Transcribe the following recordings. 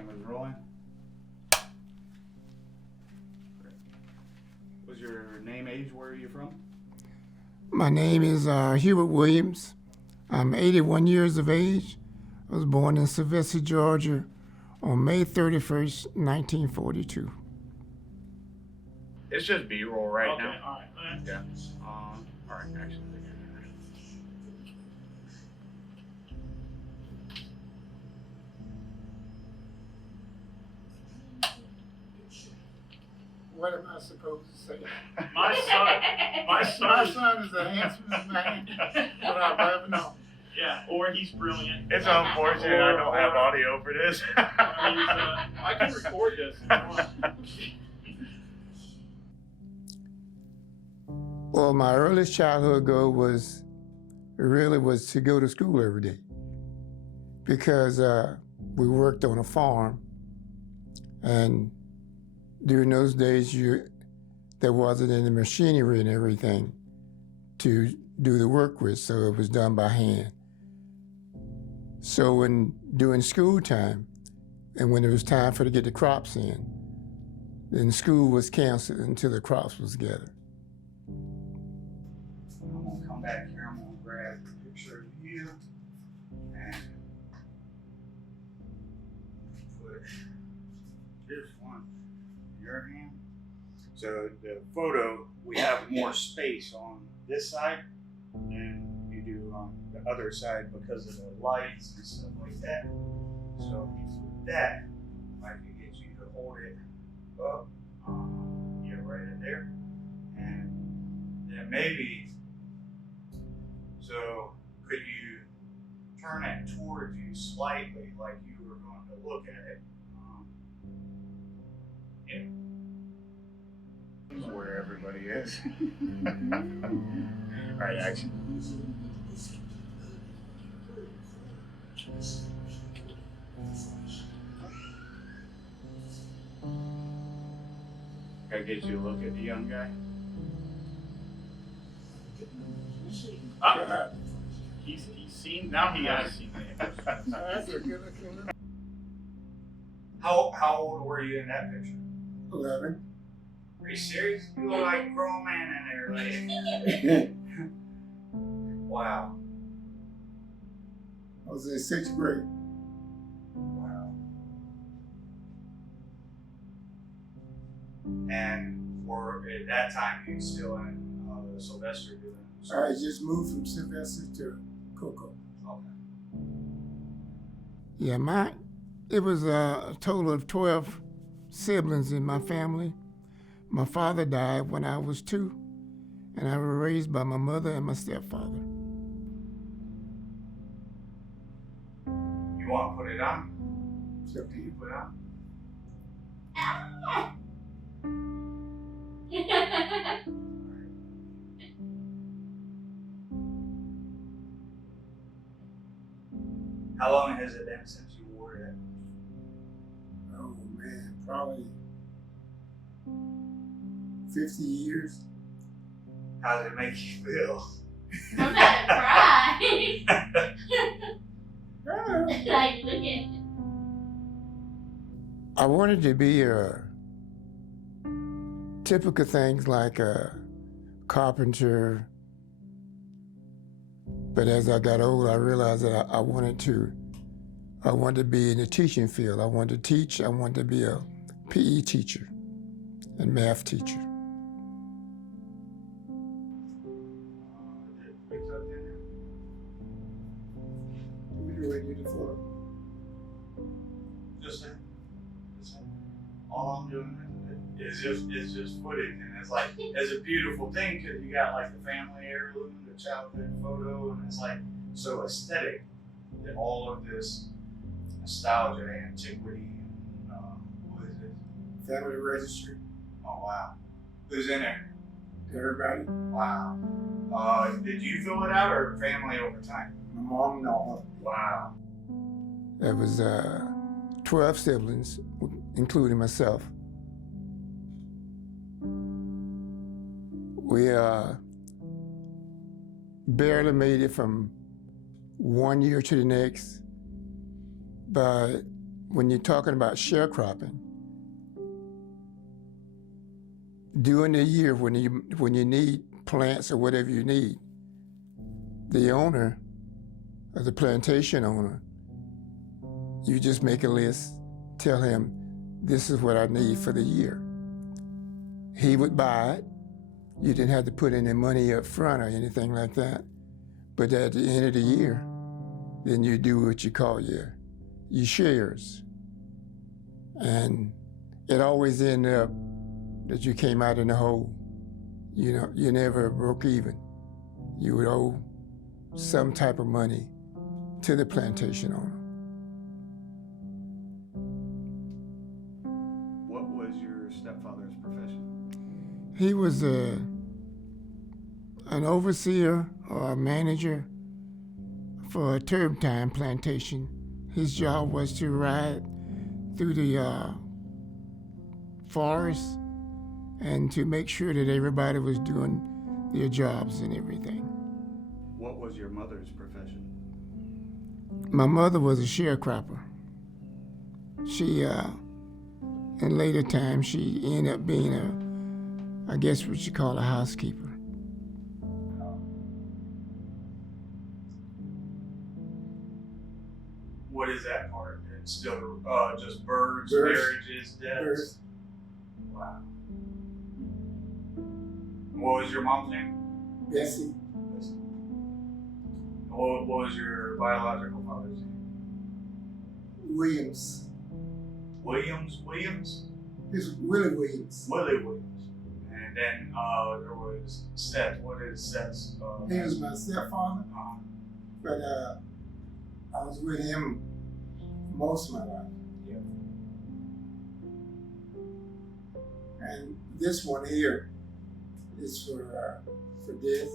Camera's rolling. What's your name, age, where are you from? My name is Hubert Williams. I'm 81 years of age. I was born in Sylvester, Georgia on May 31st, 1942. It's just B-roll right Okay, now. all right. Yeah. All right, action. What am I supposed to say? My son is the handsomest man that I've ever known. Yeah, or he's brilliant. It's unfortunate I don't have audio for this. I can record this if you want. Well, my earliest childhood goal was to go to school every day, because we worked on a farm, and during those days there wasn't any machinery and everything to do the work with, so it was done by hand. So during school time, and when it was time to get the crops in, then school was canceled until the crops was gathered. I'm gonna come back here. I'm gonna grab a picture of you and put this one in your hand. So the photo, we have more space on this side than you do on the other side because of the lights and stuff like that. So with that, I can get you to hold it up, yeah, right in there, and then maybe. So could you turn it towards you slightly, like you were going to look at it? Yeah. This is where everybody is. All right, action. Can I get you a look at the young guy? He's seen, now he has seen it. That's a good looking. How old were you in that picture? 11. Are you serious? You look like a grown man in there, like. Wow. I was in 6th grade. Wow. And at that time, you were still in Sylvester doing. I just moved from Sylvester to Cocoa. Okay. Yeah, it was a total of 12 siblings in my family. My father died when I was 2, and I was raised by my mother and my stepfather. You want to put it on? So do you put it on? How long has it been since you wore it? Oh man, probably 50 years. How does it make you feel? I'm about to cry. Like, look at it. I wanted to be typical things like a carpenter, but as I got older, I realized that I wanted to be in the teaching field. I wanted to teach. I wanted to be a PE teacher and math teacher. Just that. All I'm doing is just footage, and it's like it's a beautiful thing because you got like the family heirloom, the childhood photo, and it's like so aesthetic that all of this nostalgia, antiquity, and what is it? Family registry. Oh wow, who's in there? Everybody. Wow. Did you fill it out or family over time? My mom, no. Wow. There was 12 siblings, including myself. We barely made it from one year to the next, but when you're talking about sharecropping, during the year when you need plants or whatever you need, the owner or the plantation owner, you just make a list, tell him, this is what I need for the year. He would buy it. You didn't have to put any money up front or anything like that. But at the end of the year, then you do what you call your shares. And it always ended up that you came out in the hole. You know, you never broke even. You would owe some type of money to the plantation owner. What was your stepfather's profession? He was an overseer or a manager for a turpentine plantation. His job was to ride through the forest and to make sure that everybody was doing their jobs and everything. What was your mother's profession? My mother was a sharecropper. She, in later times, she ended up being I guess what you call a housekeeper. What is that part? It's still just birds, Birds. marriages, deaths. Birds. Wow. What was your mom's name? Bessie. What was your biological father's name? Williams. Williams? It's Willie Williams. Willie Williams. And then there was Seth. What is Seth's? He was my stepfather, but I was with him most of my life. Yeah. And this one here is for death.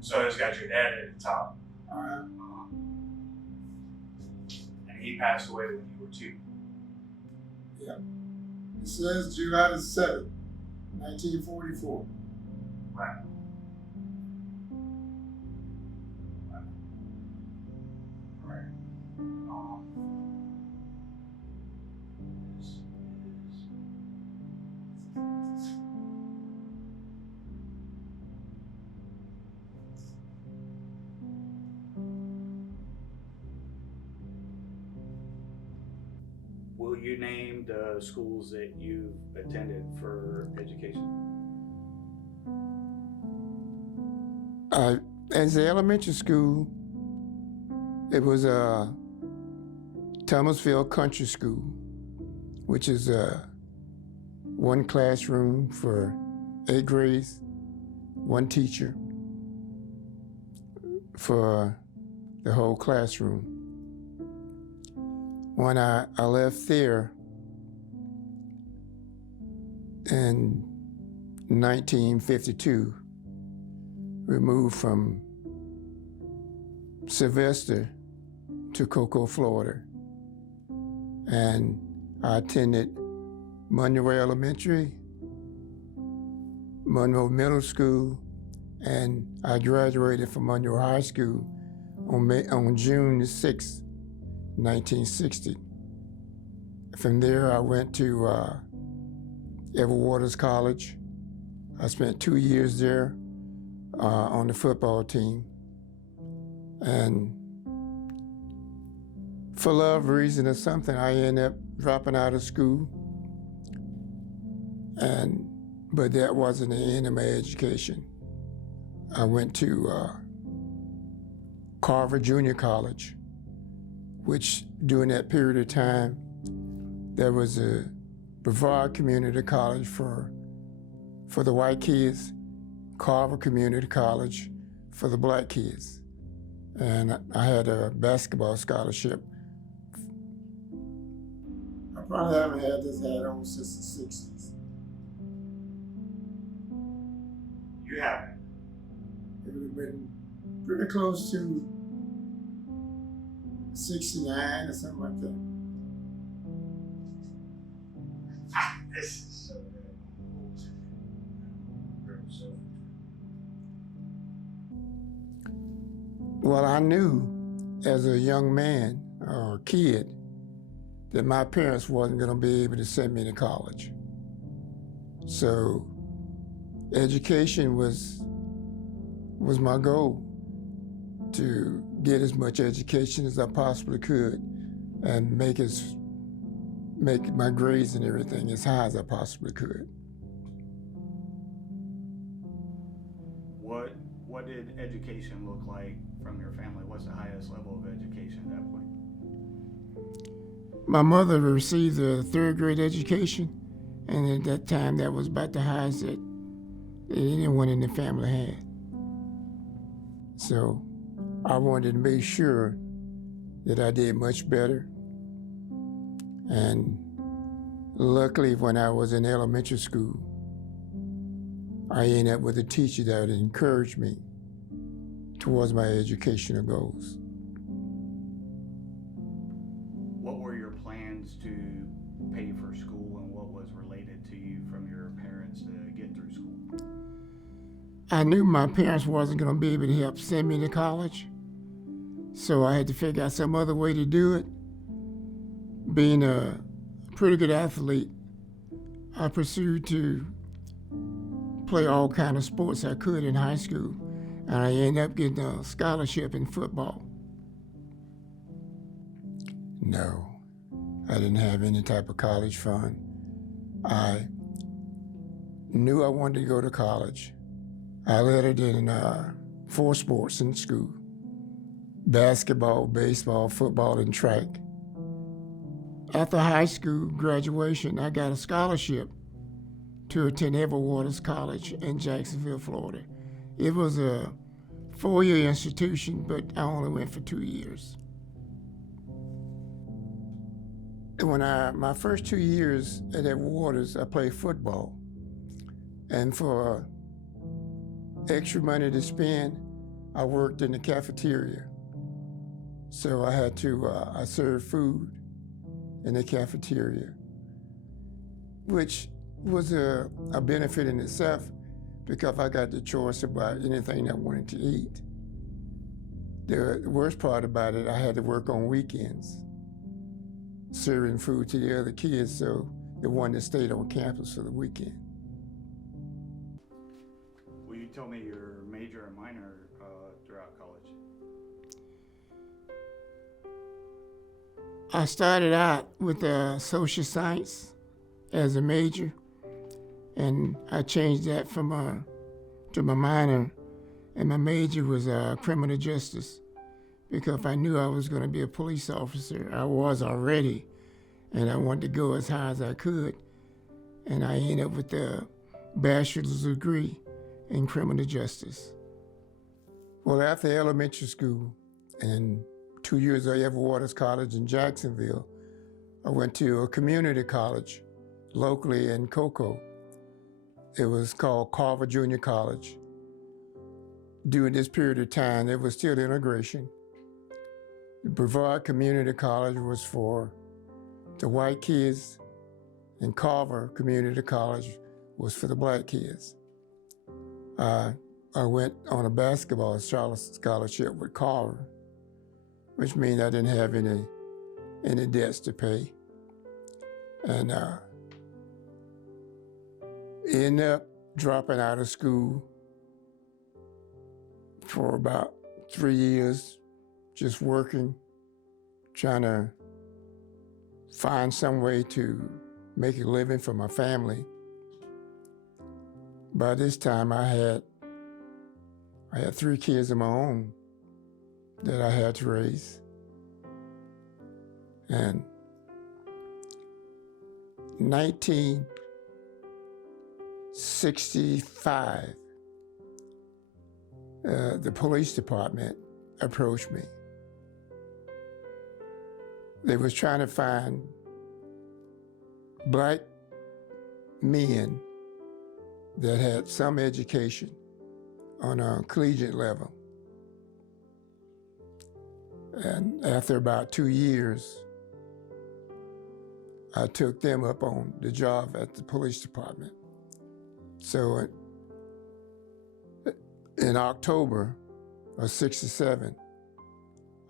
So it's got your dad at the top. Uh, And he passed away when you were 2. It says July the 7th, 1944. Right. Right. This is. Will you name the schools that you've attended for education? As the elementary school, it was Titusville Country School, which is one classroom for 8 grades, 1 teacher for the whole classroom. When I left there in 1952, we moved from Sylvester to Cocoa, Florida. And I attended Monroe Elementary, Monroe Middle School, and I graduated from Monroe High School on June the 6th, 1960. From there, I went to Edward Waters College. I spent 2 years there on the football team. And for love reason or something, I ended up dropping out of school. But that wasn't the end of my education. I went to Carver Junior College, which during that period of time, there was a Brevard Community College for the white kids, Carver Community College for the black kids. And I had a basketball scholarship. I probably haven't had this hat on since the 60s. You haven't. It would have been pretty close to 69 or something like that. This is so good. Well, I knew as a young man or kid that my parents wasn't going to be able to send me to college. So education was my goal, to get as much education as I possibly could and make my grades and everything as high as I possibly could. What did education look like from your family? What's the highest level of education at that point? My mother received a third grade education, and at that time that was about the highest that anyone in the family had. So I wanted to make sure that I did much better. And luckily, when I was in elementary school, I ended up with a teacher that would encourage me towards my educational goals. What were your plans to pay for school, and what was related to you from your parents to get through school? I knew my parents wasn't going to be able to help send me to college, so I had to figure out some other way to do it. Being a pretty good athlete, I pursued to play all kind of sports I could in high school, and I ended up getting a scholarship in football. No, I didn't have any type of college fund. I knew I wanted to go to college. I lettered in 4 sports in school: basketball, baseball, football, and track. After high school graduation, I got a scholarship to attend Edward Waters College in Jacksonville, Florida. It was a 4-year institution, but I only went for 2 years. When my first 2 years at Edward Waters, I played football. And for extra money to spend, I worked in the cafeteria. So I had to, I served food in the cafeteria, which was a benefit in itself, because I got the choice about anything I wanted to eat. The worst part about it, I had to work on weekends, serving food to the other kids, so the one that stayed on campus for the weekend. Will you tell me your major and minor throughout college? I started out with social science as a major, and I changed that from to my minor, and my major was criminal justice, because I knew I was going to be a police officer. I was already, and I wanted to go as high as I could, and I ended up with a bachelor's degree in criminal justice. Well, after elementary school and 2 years at Edward Waters College in Jacksonville, I went to a community college locally in Cocoa. It was called Carver Junior College. During this period of time, there was still integration. The Brevard Community College was for the white kids, and Carver Community College was for the black kids. I went on a basketball scholarship with Carver, which means I didn't have any debts to pay. And ended up dropping out of school for about 3 years, just working, trying to find some way to make a living for my family. By this time, I had 3 kids of my own that I had to raise. And 1965, the police department approached me. They was trying to find black men that had some education on a collegiate level. And after about 2 years, I took them up on the job at the police department. So in October of '67,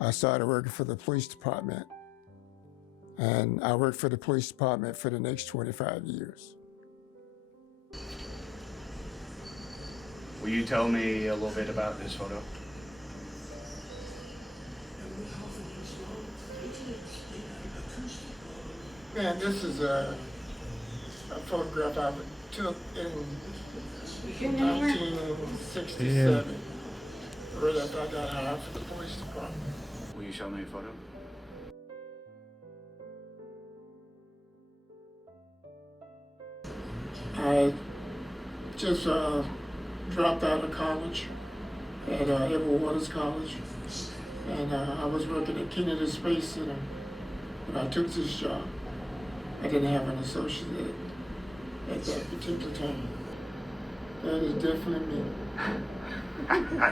I started working for the police department. And I worked for the police department for the next 25 years. Will you tell me a little bit about this photo? Man, this is a photograph I took in 1967, right after I got hired for the police department. Will you show me a photo? I just dropped out of college at Edward Waters College, and I was working at Kennedy Space Center when I took this job. I didn't have an associate at that particular time. That is definitely me.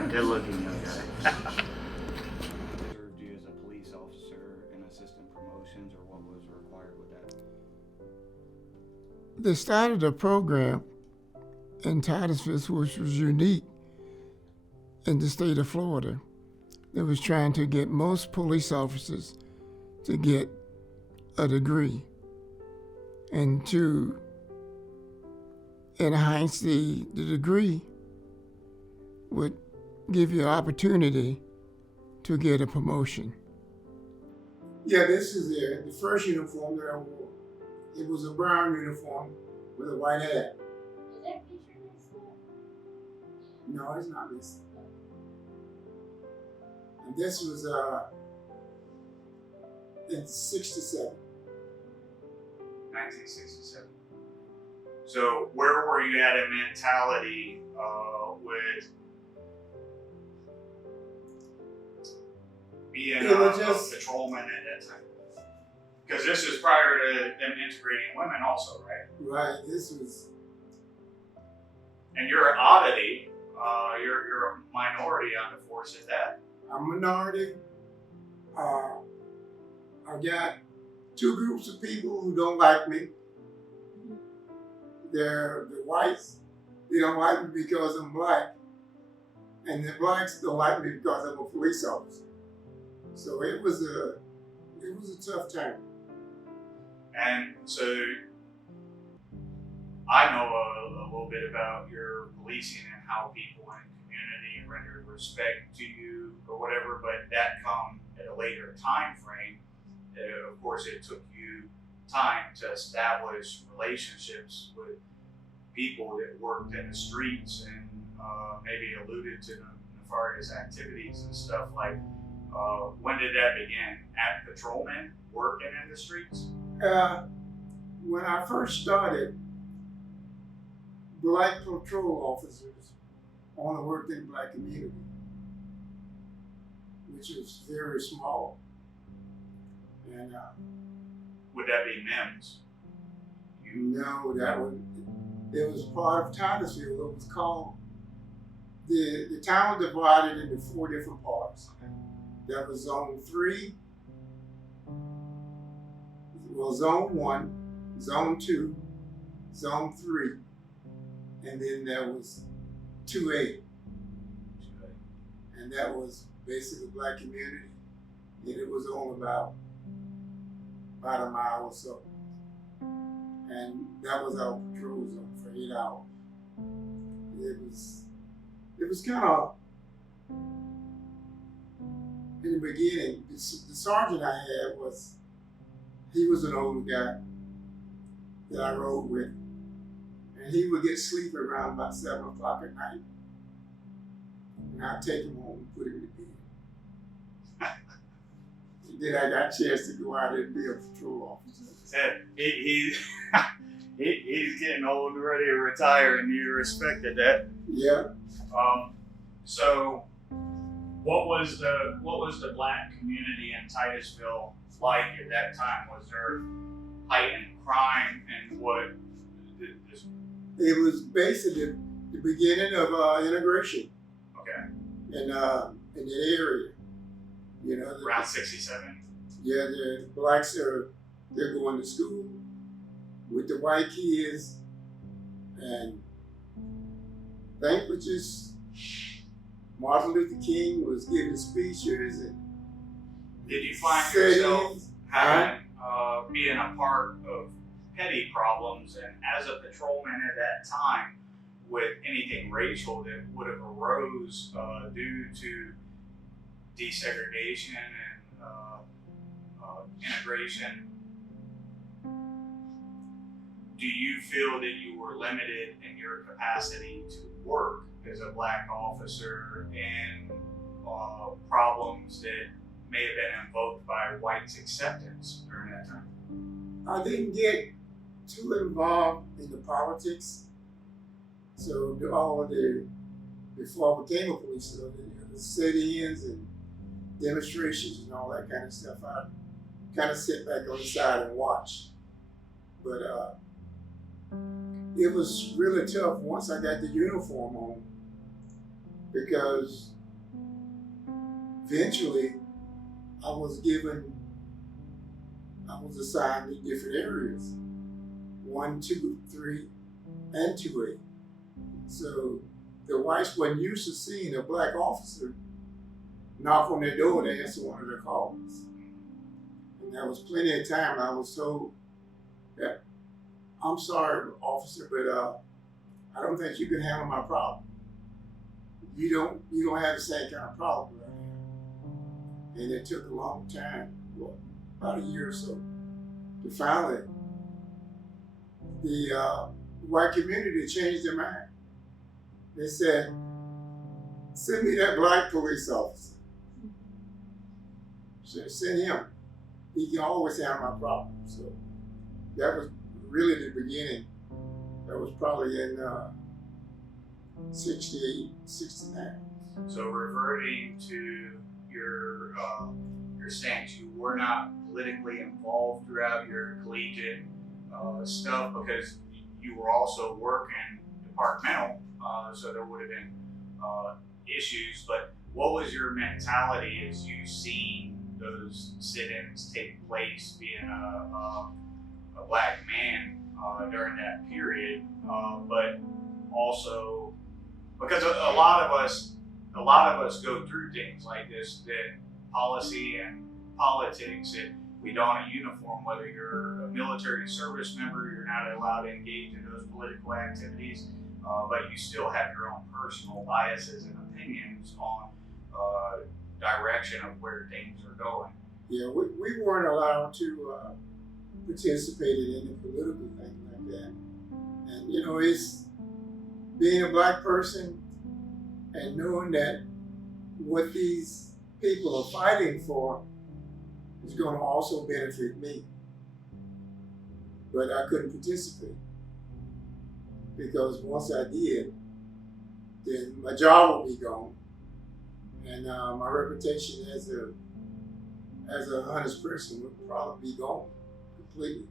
Good looking young guy. Served you as a police officer and assistant promotions, or what was required with that? They started a program in Titusville, which was unique in the state of Florida. That was trying to get most police officers to get a degree and to enhance the degree would give you an opportunity to get a promotion. Yeah, this is the first uniform that I wore. It was a brown uniform with a white hat. Is that picture messed up? No, it's not this. And this was in 67. 1967. So where were you at in mentality with being It was just- a patrolman at that time? Because this is prior to them integrating women also, right? Right, this was. And you're an oddity. You're a minority on the force at that. I'm a minority. I got two groups of people who don't like me. They're the whites. They don't like me because I'm black. And the blacks don't like me because I'm a police officer. So it was a tough time. And so I know a little bit about your policing and how people in the community render respect to you or whatever, but that come at a later time frame. Of course, it took you time to establish relationships with people that worked in the streets and maybe alluded to nefarious activities and stuff like. When did that begin? At patrolmen working in the streets? When I first started, black patrol officers only worked in the black community, which is very small. And Would that be MEMS? no, it was part of Titusville. It was called, the town was divided into 4 different parts. That was Zone 3, well, Zone 1, Zone 2, Zone 3, and then there was 2A. And that was basically black community. And it was only about a mile or so. And that was our patrol zone for 8 hours. It was kind of, in the beginning, the sergeant I had he was an older guy that I rode with. And he would get sleepy around about 7 o'clock at night. And I'd take him home and put him to bed. And then I got a chance to go out and be a patrol officer. He's getting old and ready to retire, and you respected that. Yeah. So, what was the black community in Titusville like at that time? Was there heightened crime, and what? It was basically the beginning of integration. Okay. In that area, you know. Around 67. Yeah, the blacks they're going to school with the white kids, and things were just. Martin Luther King was giving speeches, and Did you find Cities, yourself having being a part of petty problems, and as a patrolman at that time, with anything racial that would have arose due to desegregation and integration? Do you feel that you were limited in your capacity to work as a black officer in problems that may have been invoked by whites' acceptance during that time? I didn't get too involved in the politics. So before I became a police officer, the sit-ins and demonstrations and all that kind of stuff, I kind of sit back on the side and watch. But it was really tough once I got the uniform on, because eventually I was assigned to different areas, 1, 2, 3, and 2A. So the whites wasn't used to seeing a black officer knock on their door to answer one of their calls. And there was plenty of time I was told that, I'm sorry, officer, but I don't think you can handle my problem. You don't have the same kind of problem right here. And it took a long time, about a year or so, to finally the white community changed their mind. They said, send me that black police officer. So send him. He can always handle my problem. So that was really the beginning. That was probably in 68, 69. So reverting to your stance, you were not politically involved throughout your collegiate stuff, because you were also working departmental, so there would have been issues. But what was your mentality as you seen those sit-ins take place, being a black man during that period, but also because a lot of us go through things like this, that policy and politics, that we don a uniform, whether you're a military service member, you're not allowed to engage in those political activities, but you still have your own personal biases and opinions on direction of where things are going. Yeah, we weren't allowed to participate in any political thing like that. And it's being a black person and knowing that what these people are fighting for is going to also benefit me. But I couldn't participate, because once I did, then my job would be gone, and my reputation as a honest person would probably be gone completely.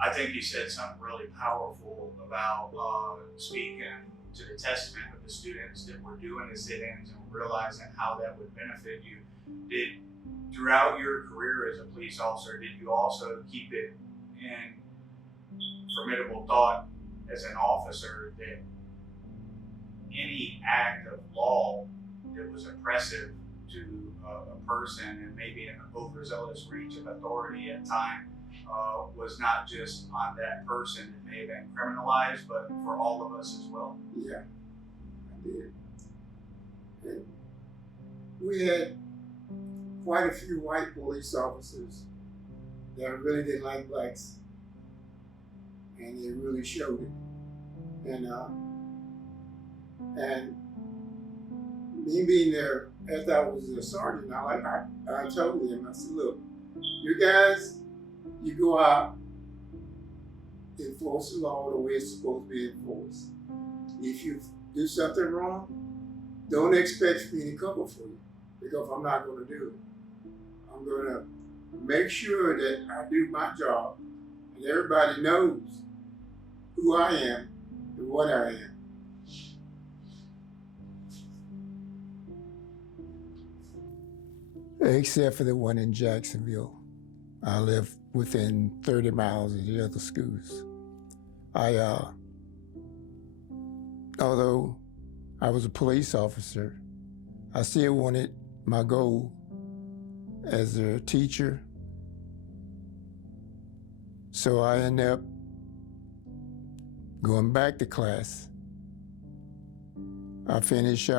I think you said something really powerful about speaking to the testament of the students that were doing the sit-ins and realizing how that would benefit you. Did, throughout your career as a police officer, did you also keep it in formidable thought as an officer that any act of law that was oppressive to a person, and maybe an overzealous reach of authority at time, was not just on that person that may have been criminalized, but for all of us as well? Yeah, I did. And we had quite a few white police officers that really didn't like blacks, and they really showed it. And me being there, after I was a sergeant, I told them, I said, look, you guys, you go out, enforce the law the way it's supposed to be enforced. If you do something wrong, don't expect me to cover for you, because I'm not going to do it. I'm going to make sure that I do my job and everybody knows who I am and what I am. Except for the one in Jacksonville. I live within 30 miles of the other schools. Although I was a police officer, I still wanted my goal as a teacher. So I ended up going back to class. I finished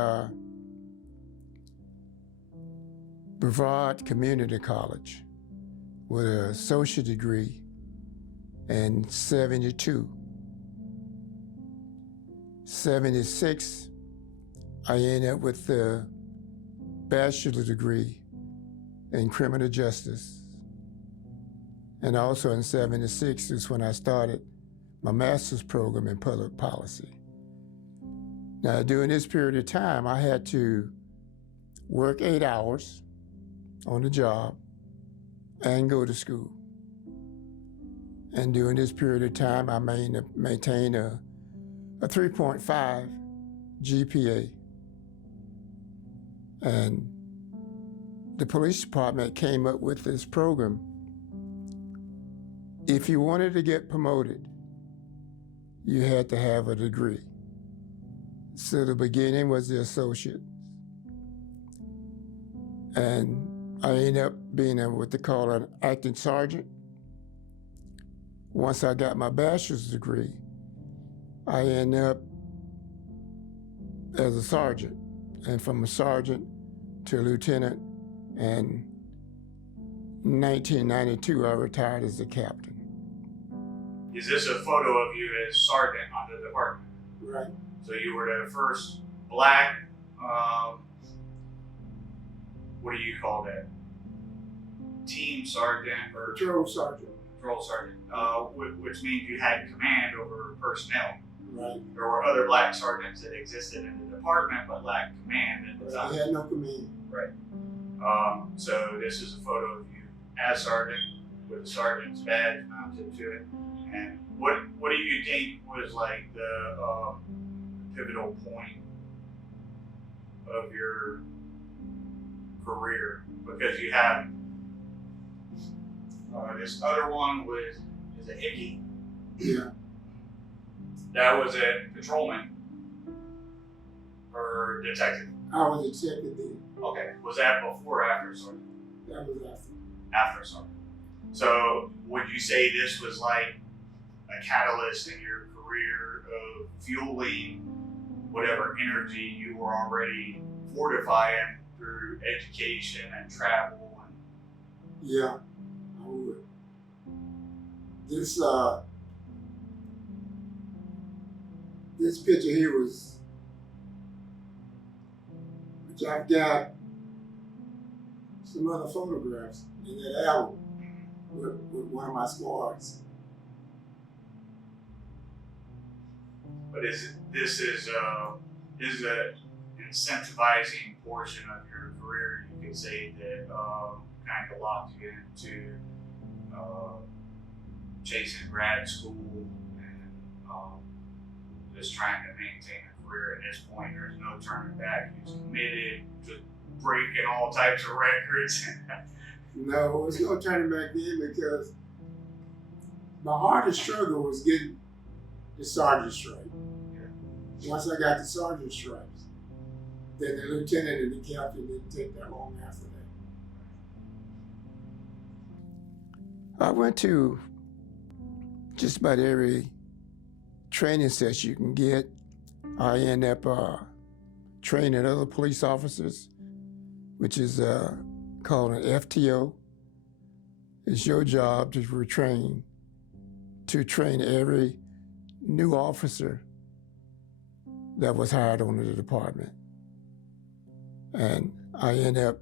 Brevard Community College with an associate degree in 72. 76, I ended up with the bachelor's degree in criminal justice. And also in 76 is when I started my master's program in public policy. Now, during this period of time, I had to work 8 hours on the job and go to school. And during this period of time, I maintained a 3.5 GPA. And the police department came up with this program. If you wanted to get promoted, you had to have a degree. So the beginning was the associate. And I ended up being what they call an acting sergeant. Once I got my bachelor's degree, I ended up as a sergeant. And from a sergeant to a lieutenant, and in 1992, I retired as a captain. Is this a photo of you as sergeant on the department? Right. So you were the first black, what do you call that? Team sergeant or Patrol sergeant. patrol sergeant, which means you had command over personnel. Right. There were other black sergeants that existed in the department but lacked command at the time. He had no command. Right. So this is a photo of you as sergeant with the sergeant's badge mounted to it. And what do you think was like the pivotal point of your career? Because you have this other one with, is it Hickey? Yeah. That was a patrolman or detective. I was a detective then. Okay. Was that before or after sergeant? That was after. After sergeant. So would you say this was like a catalyst in your career of fueling whatever energy you were already fortifying through education and travel? And Yeah, I would. This picture here was, which I've got some other photographs in that album with one of my squads. but this is a incentivizing portion of your career. You could say that kind of locked you into chasing grad school and just trying to maintain a career. At this point, there's no turning back. He's committed to breaking all types of records. No, there's no turning back then because my hardest struggle was getting the sergeant stripe. Yeah. Once I got the sergeant stripes, then the lieutenant and the captain didn't take that long after that. I went to just about every training session you can get. I ended up training other police officers, which is called an FTO. It's your job to retrain, to train every new officer that was hired on the department. And I ended up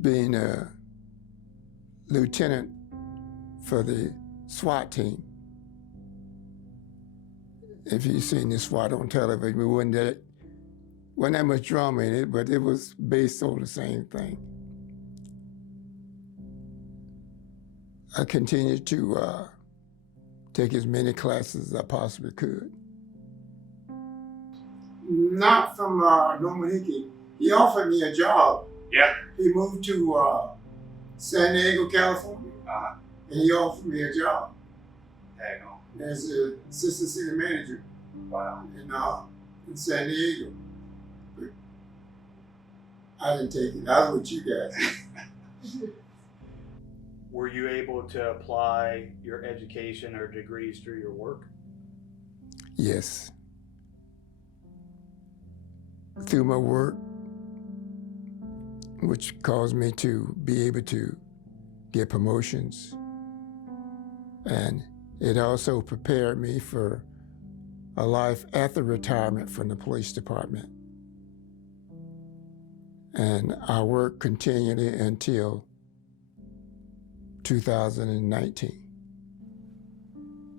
being a lieutenant for the SWAT team. If you've seen the SWAT on television, it wasn't that much drama in it, but it was based on the same thing. I continued to take as many classes as I possibly could. Not from Norman Hickey. He offered me a job. Yeah. He moved to San Diego, California, and he offered me a job Hang on. as an assistant city manager Wow. in San Diego. I didn't take it. I was with you guys. Were you able to apply your education or degrees through your work? Yes. Through my work, which caused me to be able to get promotions. And it also prepared me for a life after retirement from the police department. And I worked continually until 2019.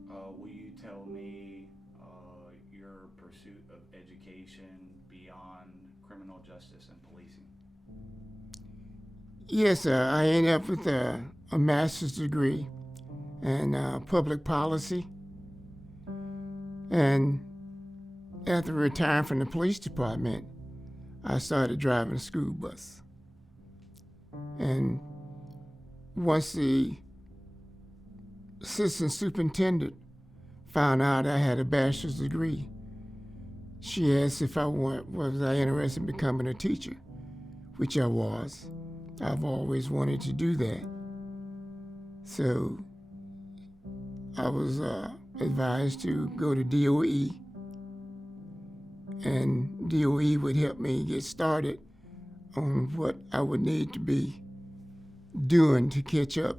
Will you tell me your pursuit of education beyond criminal justice and policing? Yes, I ended up with a master's degree in public policy. And after retiring from the police department, I started driving a school bus. And once the assistant superintendent found out I had a bachelor's degree, she asked if was I interested in becoming a teacher, which I was. I've always wanted to do that. So I was advised to go to DOE, and DOE would help me get started on what I would need to be doing to catch up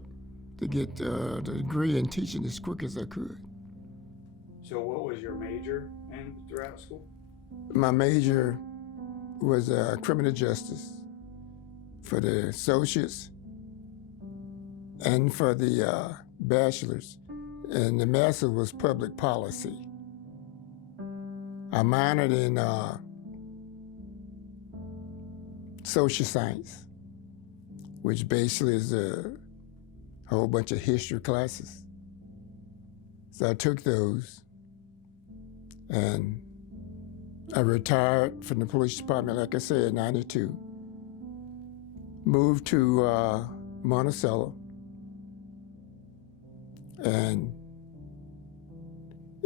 to get the degree in teaching as quick as I could. So what was your major in throughout school? My major was criminal justice for the associates and for the bachelor's, and the master was public policy. I minored in social science, which basically is a whole bunch of history classes. So I took those, and I retired from the police department, like I said, in '92. Moved to Monticello, and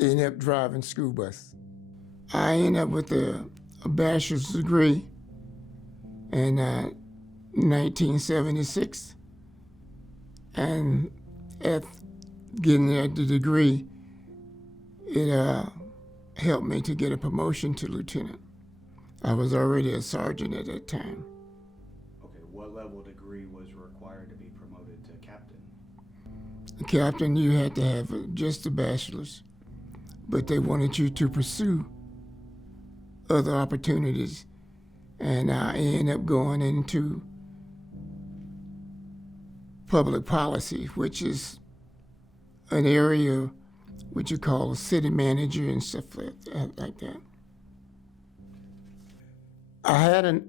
ended up driving school bus. I ended up with a bachelor's degree in 1976, and at getting the degree, it helped me to get a promotion to lieutenant. I was already a sergeant at that time. Okay, what level degree was required to be promoted to captain? Captain, you had to have just a bachelor's, but they wanted you to pursue other opportunities, and I ended up going into public policy, which is an area what you call a city manager and stuff like that. I had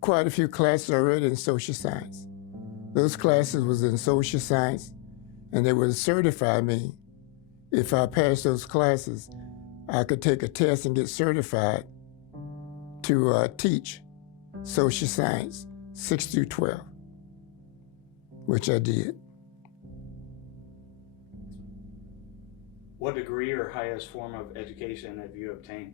quite a few classes already in social science. Those classes was in social science, and they would certify me. If I passed those classes, I could take a test and get certified to teach social science 6 through 12, which I did. What degree or highest form of education have you obtained?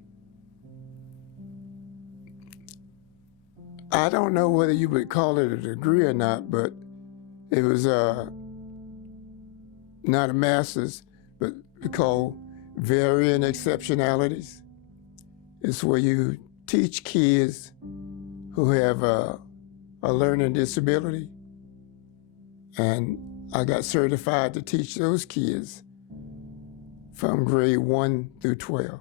I don't know whether you would call it a degree or not, but it was not a master's, but called varying exceptionalities. It's where you teach kids who have a learning disability. And I got certified to teach those kids from grade 1 through 12.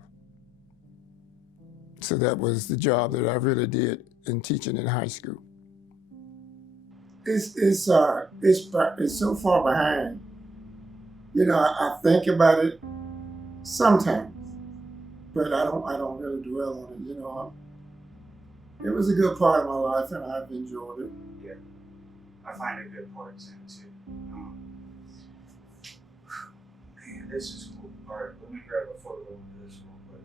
So that was the job that I really did in teaching in high school. It's so far behind. You know, I think about it sometimes, but I don't really dwell on it. You know, it was a good part of my life, and I've enjoyed it. Yeah, I find it good parts in it too. Man, this is cool. All right, let me grab a photo of this real quick.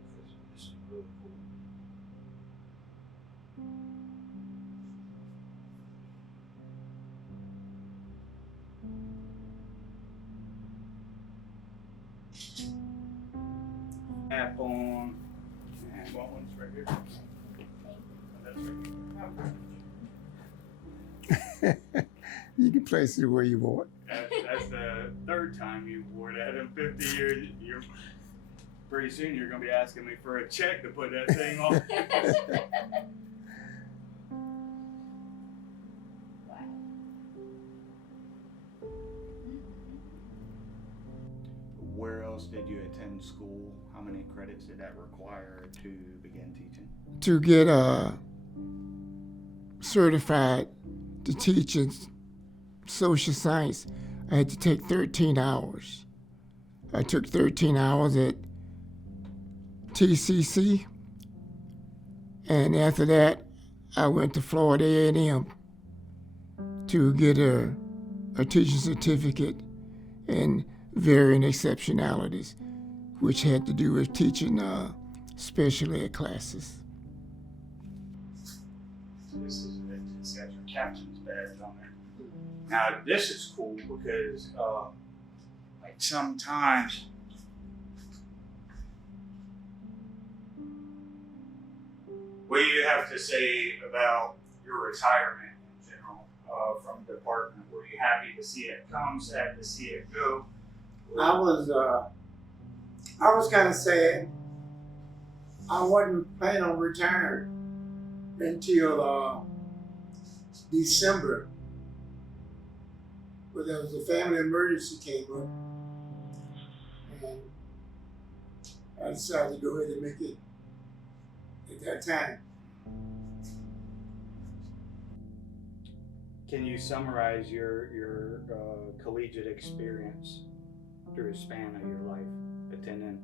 This is really cool. App on. Well, one's right here. And that's right here. You can place it where you want. That's the third time you wore that in 50 years. Pretty soon you're going to be asking me for a check to put that thing on. Wow. Where else did you attend school? How many credits did that require to begin teaching? To get certified to teach in social science, I had to take 13 hours. I took 13 hours at TCC, and after that, I went to Florida A&M to get a teaching certificate in varying exceptionalities, which had to do with teaching special ed classes. This is it. It's got your captain's badge on there. Now this is cool because like sometimes what do you have to say about your retirement in general from the department? Were you happy to see it come, sad to see it go? I was kind of sad. I wasn't planning on retiring until December, but there was a family emergency came up, and I decided to go ahead and make it at that time. Can you summarize your collegiate experience through the span of your life, attending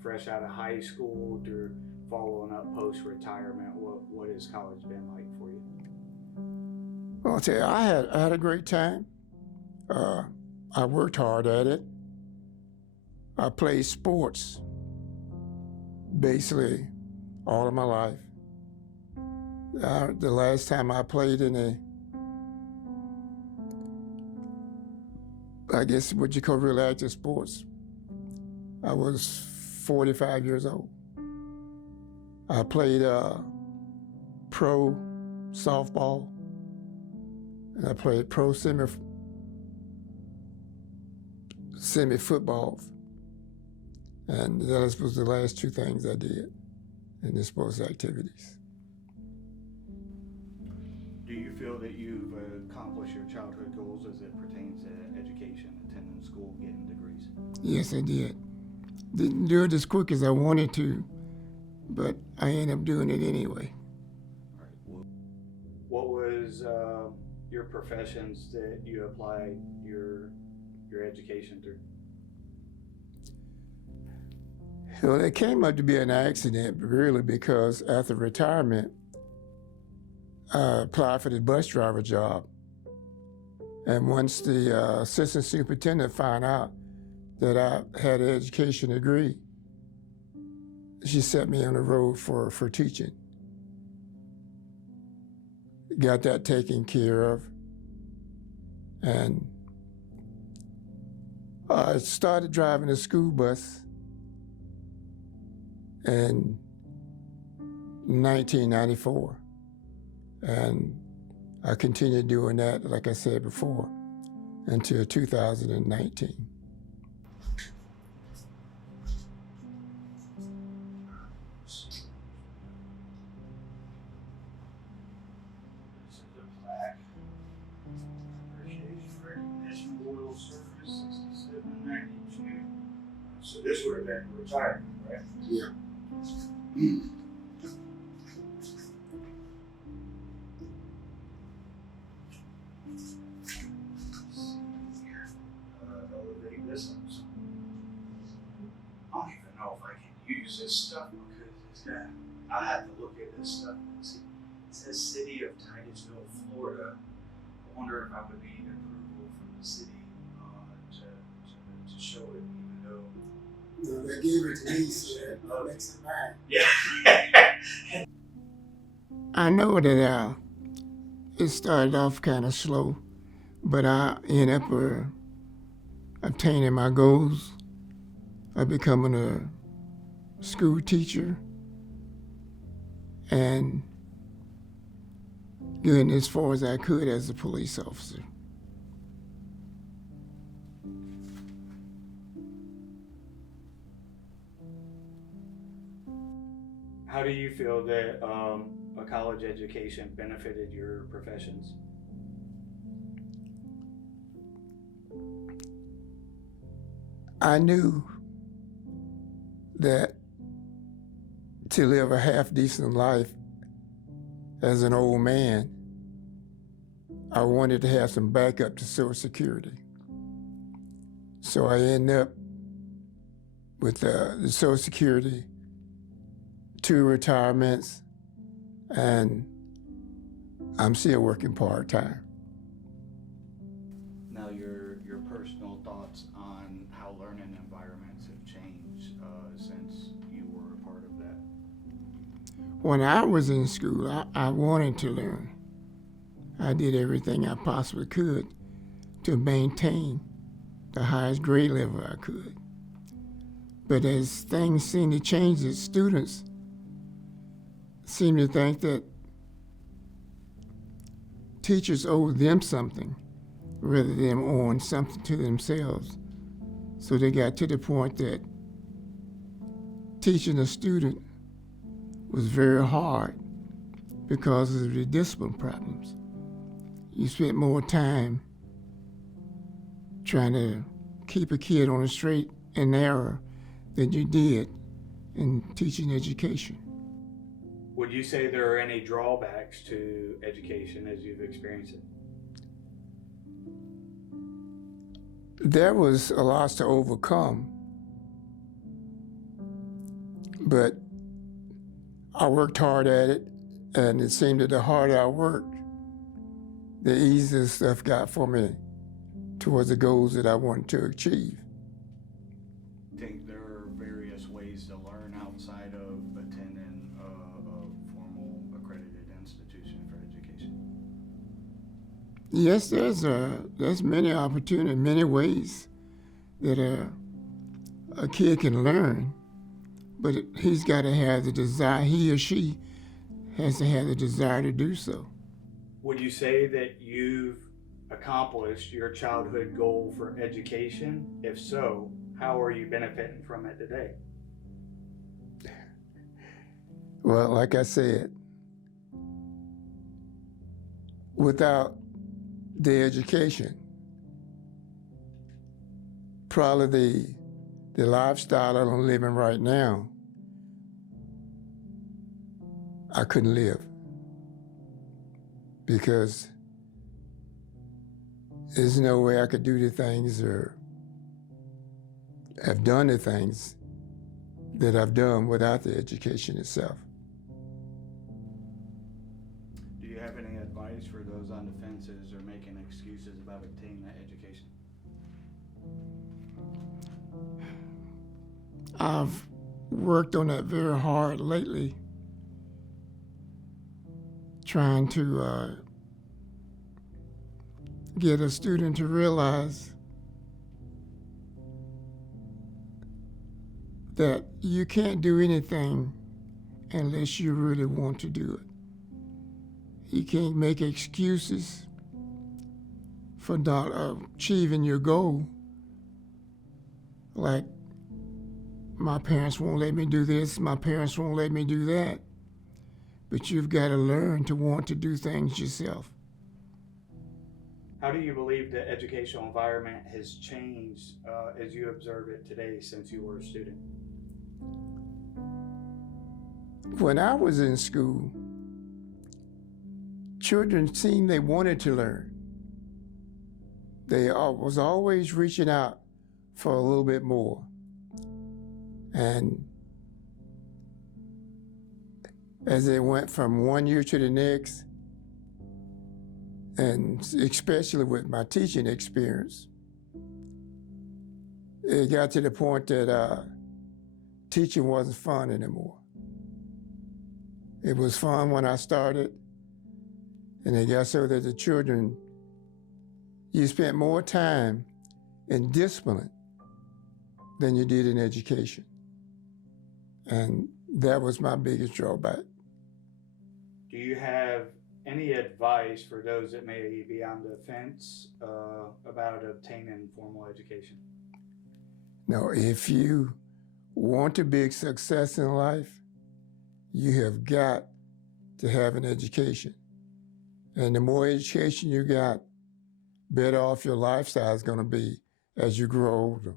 fresh out of high school through following up post-retirement? What has college been like for you? Well, I'll tell you, I had a great time. I worked hard at it. I played sports basically all of my life. The last time I played in I guess what you call real active sports, I was 45 years old. I played pro softball, and I played pro semi-football, and that was the last two things I did in the sports activities. Do you feel that you've accomplished your childhood goals as it pertains to education, attending school, getting degrees? Yes, I did. Didn't do it as quick as I wanted to, but I ended up doing it anyway. All right. What was your professions that you applied your education through? Well, it came up to be an accident, really, because after retirement, I applied for the bus driver job. And once the assistant superintendent found out that I had an education degree, she set me on the road for teaching. Got that taken care of. And I started driving a school bus in 1994. And I continued doing that, like I said before, until 2019. This is a plaque. Appreciation recognition, loyal service, 6792. So this would have been retirement, right? Yeah. Elevate this up some. I don't even know if I can use this stuff because it's got, I have to look at this stuff and see. It says City of Titusville, Florida. I wonder if I would need approval from the city to show it, even though. No, they gave it to me, so that makes it mine. Yeah. I know that it started off kind of slow, but I ended up obtaining my goals of becoming a school teacher. And getting as far as I could as a police officer. How do you feel that a college education benefited your professions? I knew that to live a half-decent life as an old man, I wanted to have some backup to Social Security. So I ended up with the Social Security, 2 retirements, and I'm still working part-time. Now, your personal thoughts on how learning environments have changed since you were a part of that. When I was in school, I wanted to learn. I did everything I possibly could to maintain the highest grade level I could. But as things seem to change, the students seem to think that teachers owe them something rather than owing something to themselves. So they got to the point that teaching a student was very hard because of the discipline problems. You spent more time trying to keep a kid on the straight and narrow than you did in teaching education. Would you say there are any drawbacks to education as you've experienced it? There was a lot to overcome, but I worked hard at it, and it seemed that the harder I worked, the easier stuff got for me towards the goals that I wanted to achieve. I think there are various ways to learn outside of attending a formal accredited institution for education. Yes, there's many opportunities, many ways that a kid can learn, but he's got to have the desire, he or she has to have the desire to do so. Would you say that you've accomplished your childhood goal for education? If so, how are you benefiting from it today? Well, like I said, without the education, probably the lifestyle that I'm living right now, I couldn't live, because there's no way I could do the things or have done the things that I've done without the education itself. Do you have any advice for those on the fences or making excuses about obtaining that education? I've worked on that very hard lately, trying to get a student to realize that you can't do anything unless you really want to do it. You can't make excuses for not achieving your goal, like my parents won't let me do this, my parents won't let me do that. But you've got to learn to want to do things yourself. How do you believe the educational environment has changed as you observe it today since you were a student? When I was in school, children seemed they wanted to learn. They was always reaching out for a little bit more. And as they went from one year to the next, and especially with my teaching experience, it got to the point that teaching wasn't fun anymore. It was fun when I started, and it got so that the children, you spent more time in discipline than you did in education. And that was my biggest drawback. Do you have any advice for those that may be on the fence about obtaining formal education? Now, if you want to be a success in life, you have got to have an education. And the more education you got, better off your lifestyle is going to be as you grow older.